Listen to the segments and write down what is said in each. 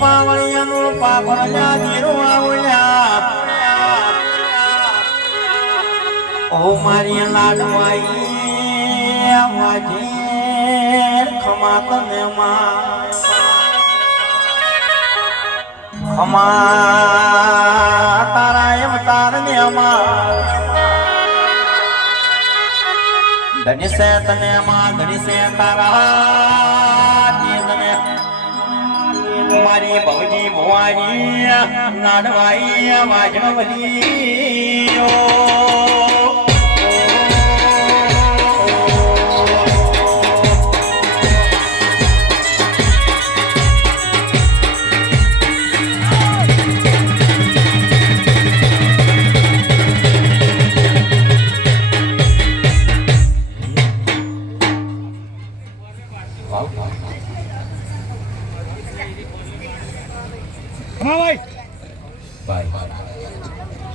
પાવળિયાનું પાપડ્યા જીરું આવલ્યા ઓ મારી લાડવાઈ વાજી ખમા તને ખમા તારા એમ તારને ધની સે તને ધની સે તારા મારી ભવજી ભુવાની લાડવાઈ વાજણવલી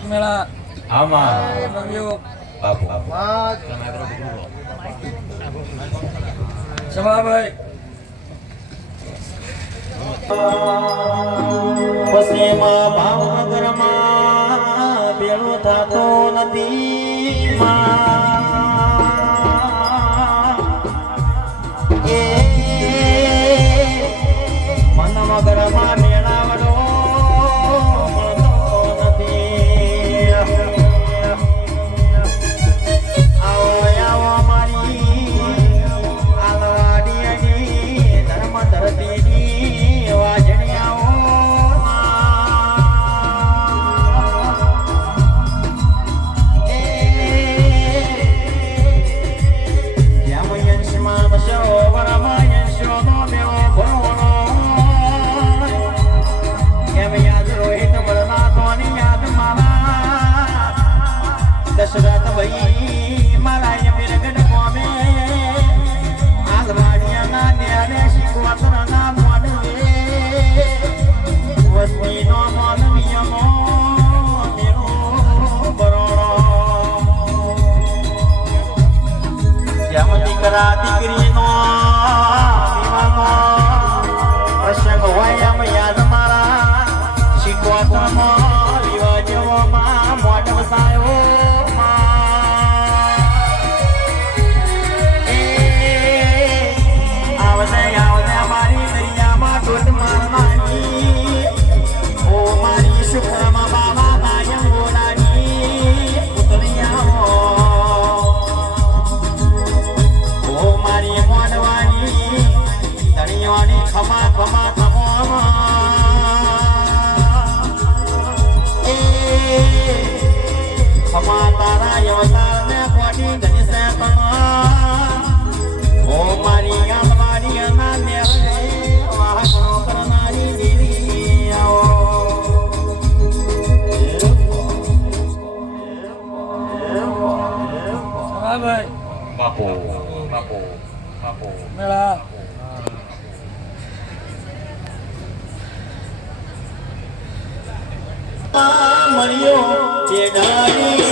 મેળા આમાં બાપુ સભાભાઈ પછી ભાવનગરમાં પેલું થતો નથી એ મનમગરમાં મેળાવડો દશરથ ભાઈ મારા મેરગઢ કોમે આલવાડિયાના ન્યાને શીખવાતના મોડવે વસ્તીનો માનવીયનો મેરો બરોણો જેમ દીકરા દીકરીનો વિવાનો પ્રસંગ હોય એમ યાદ મારા શીખવાતનો વિવાજોમાં મોડ વસાયો ખમા ખમા ખમો ખમા તારા યવતારને કોડી ઘણી સે ઓ મારી ગામવાડી અના મેરે વાહનો કરનારી દેવી આવો સભાભાઈ બાપુ મેળા મળ્યો બેડાની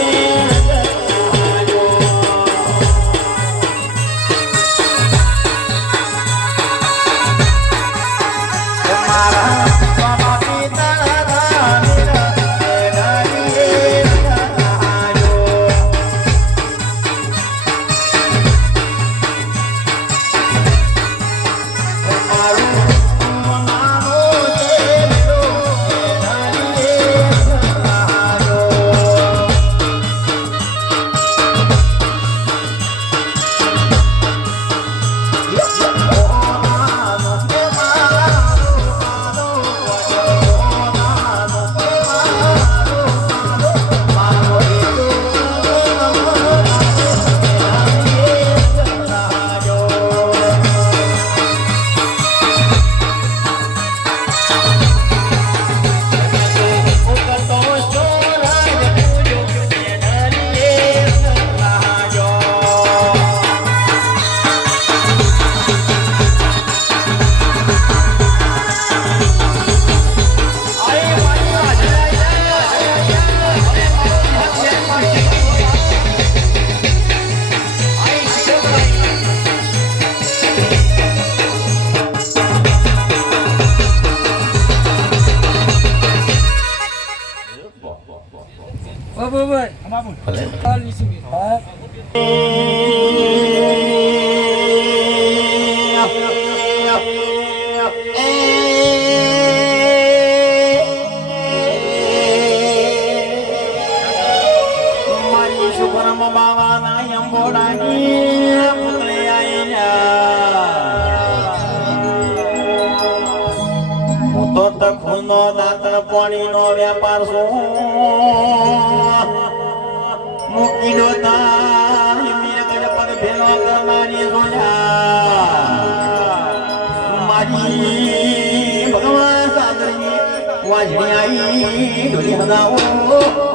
ખમાભાઈ ભલે ચાલીસ રૂપિયા મારી શુભરમ બાવાના અંબોડાની પુત્રે હું તો તખુનો દાંતણ પાણીનો વેપાર છું મૂકીનો તાર મીર ગજપત ભેલો કરનારી સોજા મારી ભગવાન સાગરની વાજણી આવી ઢોલી હગાવો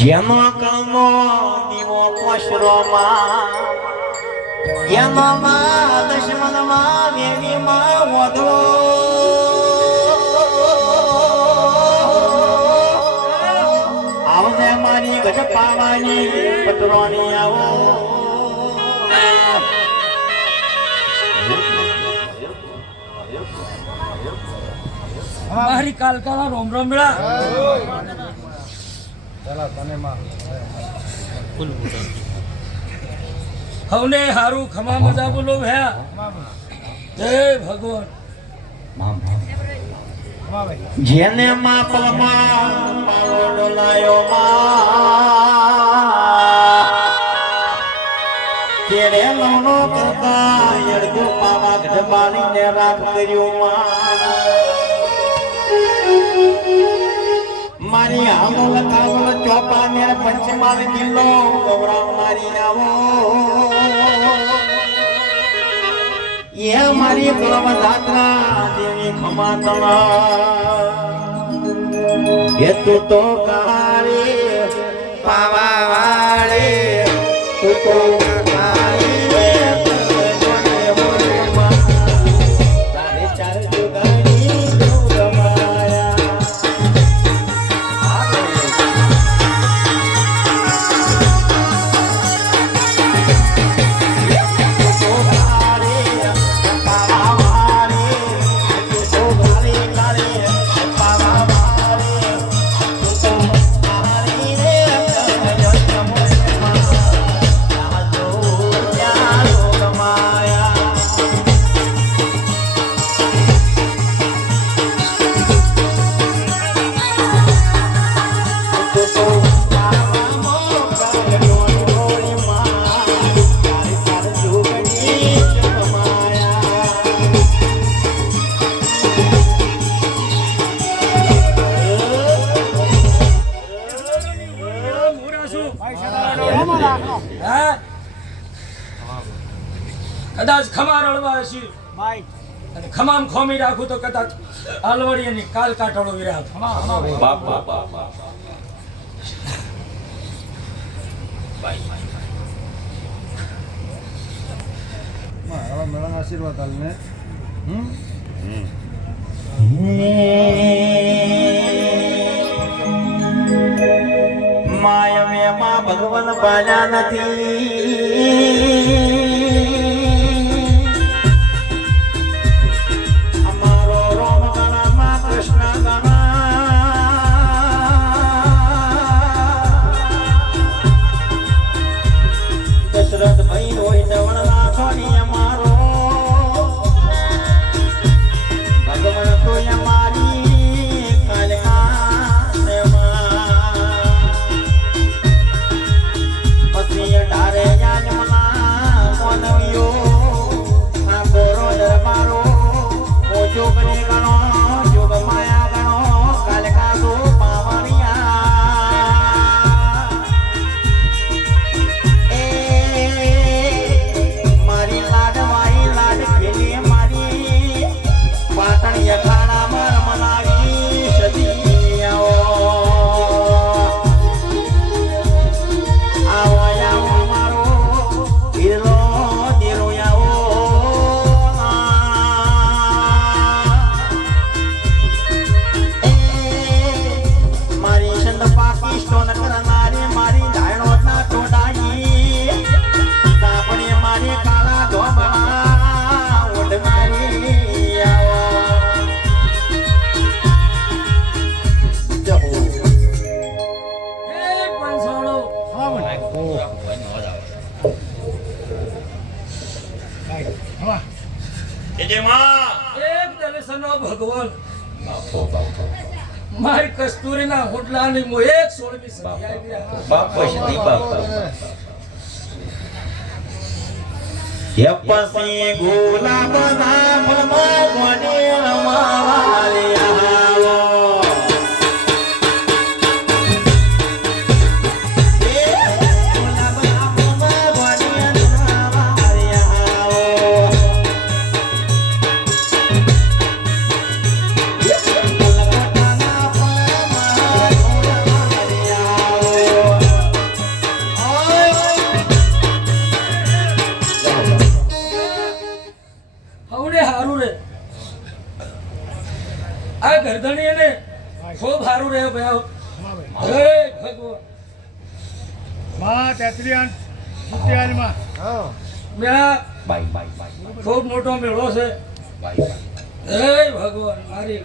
જેનો કનો દીવો કોશરોમાં એનો માં દશમનમાં વેવીમાં વધો આવને મારી ગજપાવાની પતરોની આવો મારી કાલકાના રોમ રોમ મેળા હવને હારું ખમા મજા બોલો ભયા જય ભગવાન જેને માપલમાં પાળો ડોલાયો તેરે લવનો કરતા અડધો પાવા ગઢબાણીને રાખ કર્યું મારી આમોલ કાવલ ચોપાને પંચમહાલ જિલ્લો ગૌરવનારી આવો એ મારી કલમ દાત્રા દેવી ખમાતણા એ તું તો કારે પાવા વાળે તું તો કદાચ ખમા રળવા હશે અને ખમામ ખોમી રાખું તો કદાચ આલવડીની કાલ કાટોળો વિરાવ બાપ બાપ બાપ મેળાના આશીર્વાદ આલને માય મેમાં ભગવાન બાજા નથી અમારો રોમ ગણામાં કૃષ્ણ ગણા દશરથ ભાઈ રોહિત વણલા છોડી અમારો ભગવાન તો અમારી કાલકા સેવા પછી ડારે જાજમલા એક દર્શનો ભગવાન બાપો બાપો મારી કસ્તુરીના હોટલાની મો એક 16મી સદી આવી આ. બાપો શિદી બાપો એ પછી ગુલાબના ફૂલમાં કોની રમાવારે આવો. એ ગુલાબના ફૂલમાં કોની રમાવારે આવો. ગલગોટાના ફૂલમાં રમાવારે આવો. હવડે હારું રે આ ગરદણી એને ખૂબ હારું રે ભાઈ. હે ભગવાન માં તેત્રીયાન સુત્યાલમાં મેળા બાઈ બાઈ બાઈ ખૂબ મોટો મેળો છે. બાઈ હે ભગવાન મારી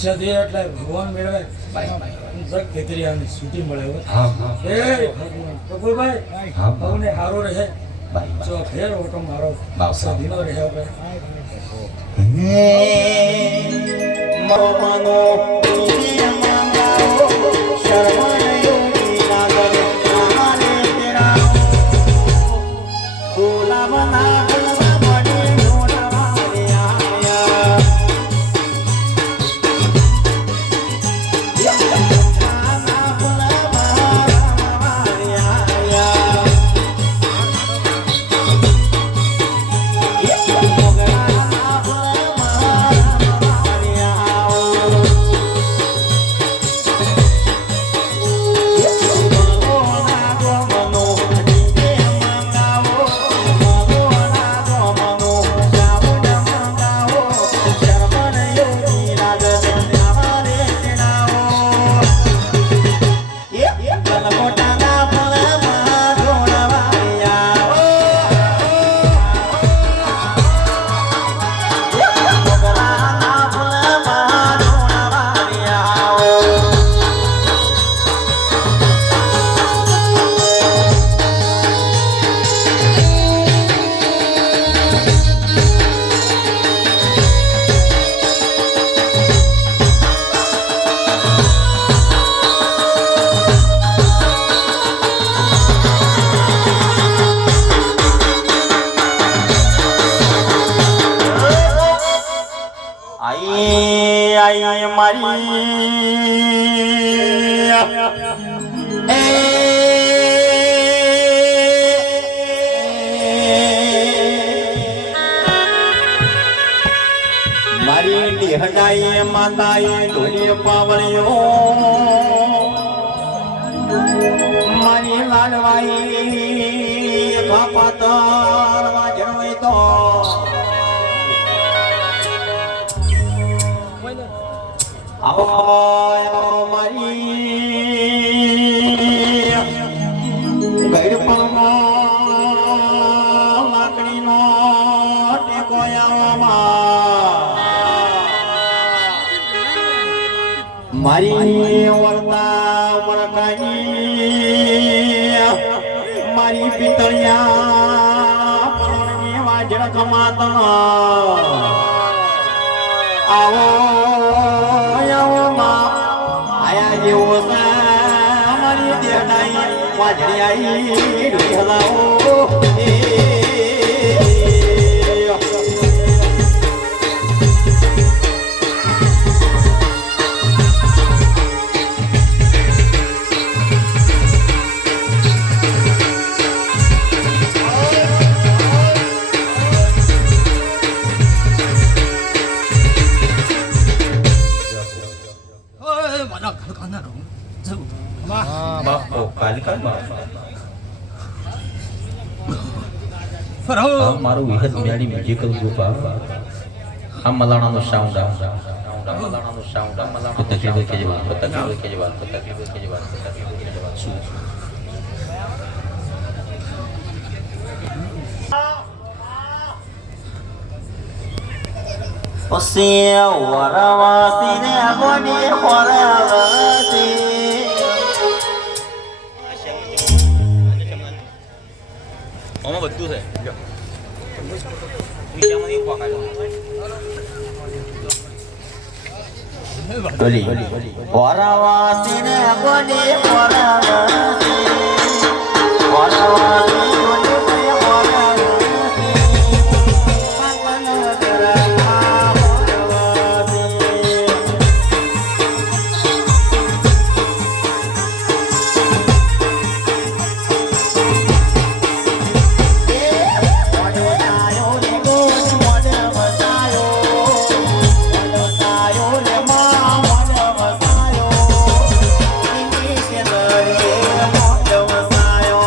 સદી એટલે ભગવાન મેળવે બાઈ બાઈ જગ ખેતરિયાની છૂટી મળે હવે. હા હા હે ભગવાન કપૂરભાઈ હા હવને હારો રહે બાઈ બાઈ જો ફેર ઓટો મારો બાપ. સદીનો રહે હવે. મનો ઈને મંગાવો શરમણયોગી નાગર આને તેરાઓ. ગુલાબના ફૂલમાં કોની ઢોળવારે આયા. ગુલાબના ફૂલમાં રમાવારે આયા. મોગરાના ફૂલમાં રમાવારે આવો. આઈ મારી મારી ડીહડાઈ માતાએ ઢોલી પાવળ્યો મારી લાડવાઈ ખાપાતર વાજણવાઈ તો આવો મારી ગળપણમાં લાકડીનો ટેકો આવવામાં મારી વર્તા વરકાઈ મારી પિતળિયા પરણની વાજણ કમાતા આવો આયા જેવો અમારી દેડાઈ વાજણી આઈ હલાવો. બાપો કાલિકા બાપો મારું વિહત મેળી મ્યુઝિકલ ગ્રુપ આ મલાણાનો સાઉન્ડ મલાણાનો સાઉન્ડ તકલીફ કે જવાન તકલીફ કે જવાન તકલીફ કે જવાન તકલીફ કે જવાન શું પછી વરવાસી ને ગોડી ખોરાવતી આમાં બધું છે બોલી વરવાસીને ગોડી વરવાસી વરવાસી ગોડી વરવાસી પાગલ કરના વરવાસી વડવતાયો ને ગોડ વડવતાયો વડવતાયો ને મા વડવતાયો ઇંગી કે દરિયે વડવતાયો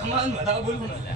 ખમાન બધા બોલું ને